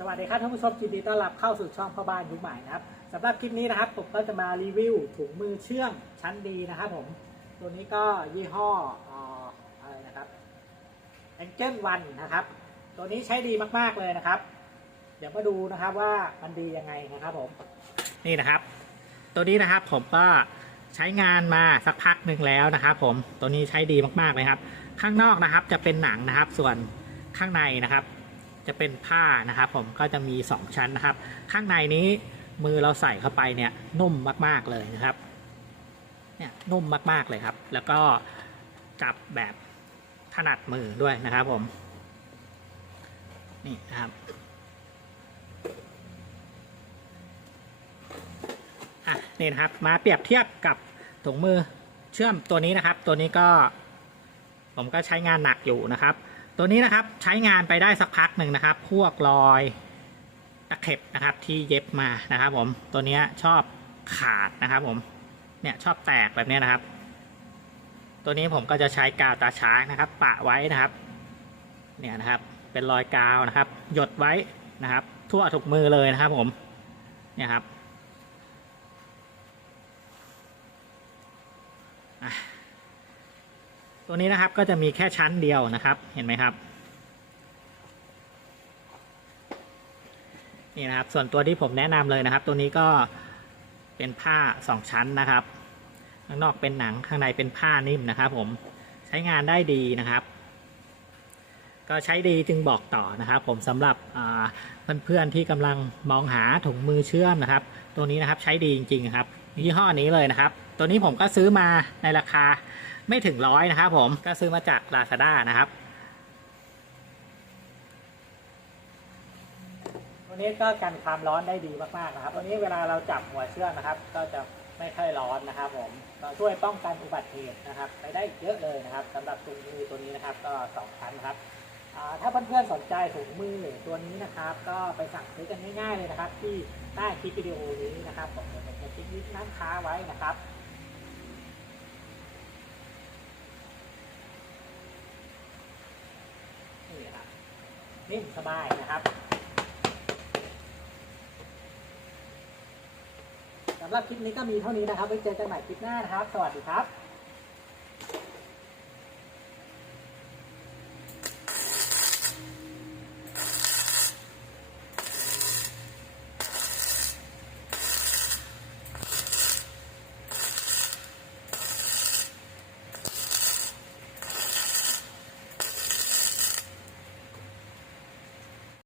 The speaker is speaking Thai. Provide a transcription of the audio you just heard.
สวัสดีครับท่านผู้ชมยินดีต้อนรับเข้าสู่ช่องพ่อบ้านยุคใหม่นะครับสำหรับคลิปนี้นะครับผมก็จะมารีวิวถุงมือเชื่อมชั้นดีนะครับผมตัวนี้ก็ยี่ห้อออะไรนะครับ Angel One นะครับ ตัวนี้ใช้ดีมากๆเลยนะครับ เดี๋ยวมาดูนะครับว่ามันดียังไงนะครับผมนี่นะครับ ตัวนี้นะครับผมก็ใช้งานมาสักพักหนึ่งแล้วนะครับผมตัวนี้ใช้ดีมากๆเลยครับ ข้างนอกนะครับจะเป็นหนังนะครับ ส่วนข้างในนะครับ จะเป็นผ้านะครับผมก็จะมี 2 ชั้นนะครับ ข้างในนี้มือเราใส่เข้าไปเนี่ยนุ่มมากๆเลยนะครับเนี่ยนุ่มมากๆเลยครับ แล้วก็จับแบบถนัดมือด้วยนะครับผมนี่นะครับอะนี่นะครับมาเปรียบเทียบกับถุงมือเชื่อมตัวนี้นะครับ ตัวนี้ก็ผมก็ใช้งานหนักอยู่นะครับ ตัวนี้นะครับใช้งานไปได้สักพักหนึ่งนะครับ พวกรอยตะเข็บนะครับที่เย็บมานะครับ ผมตัวนี้ชอบขาดนะครับ ผมเนี่ยชอบแตกแบบนี้นะครับ ตัวนี้ผมก็จะใช้กาวตาช้างนะครับ ปะไว้นะครับ เนี่ยนะครับ เป็นรอยกาวนะครับ หยดไว้นะครับ ทั่วทุกมือเลยนะครับ ผมเนี่ยครับอะ ตัวนี้นะครับก็จะมีแค่ชั้นเดียวนะครับเห็นไหมครับนี่นะครับส่วนตัวที่ผมแนะนำเลยนะครับ ตัวนี้ก็เป็นผ้าสองชั้นนะครับ ข้างนอกเป็นหนังข้างในเป็นผ้านิ่มนะครับ ผมใช้งานได้ดีนะครับ ก็ใช้ดีจึงบอกต่อนะครับ ผมสำหรับเพื่อนๆที่กำลังมองหาถุงมือเชื่อมนะครับ ตัวนี้นะครับใช้ดีจริงๆครับยี่ห้อนี้เลยนะครับ ตัวนี้ผมก็ซื้อมาในราคา ไม่ถึงร้อยนะครับผมก็ซื้อมาจาก Lazada นะครับตัวนี้ก็กันความร้อนได้ดีมากๆนะครับตัวนี้เวลาเราจับหัวเชือกนะครับ ก็จะไม่ค่อยร้อนนะครับ ผมก็ช่วยป้องกันอุบัติเหตุนะครับ ไปได้เยอะเลยนะครับสำหรับถุงมือตัวนี้นะครับ ก็สองชั้นครับถ้าเพื่อนๆสนใจถุงมือตัวนี้นะครับ ก็ไปสั่งซื้อกันง่ายๆเลยนะครับ ที่ใต้คลิปวิดีโอนี้นะครับผมจะเป็นคลิปนี้น้ำค้าไว้นะครับ นี่ครับ นิ่มสบายนะครับสำหรับคลิปนี้ก็มีเท่านี้นะครับไว้เจอกันใหม่คลิปหน้านะครับ สวัสดีครับ